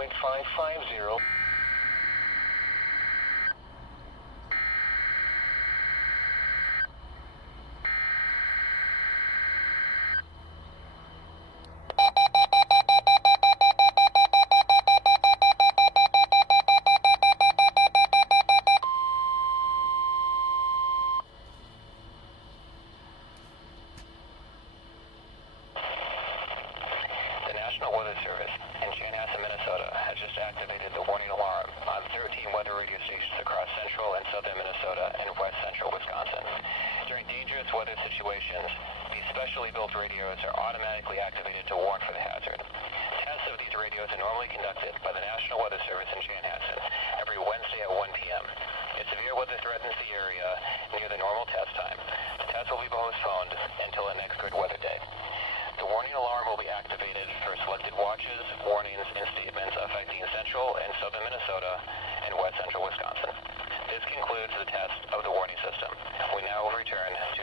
KEC65. The National Weather Service in Chanhassen, Minnesota has just activated the warning alarm on 13 weather radio stations across central and southern Minnesota and west central Wisconsin. During dangerous weather situations, these specially built radios are automatically activated to warn for the hazard. Tests of these radios are normally conducted by the National Weather Service in Chanhassen every Wednesday at 1 p.m. If severe weather threatens the area near the normal test time, the test will be postponed until the next good weather day. The warning alarm will be activated for selected watches, warnings, and statements affecting central and southern Minnesota and west central Wisconsin. This concludes the test of the warning system. We now return to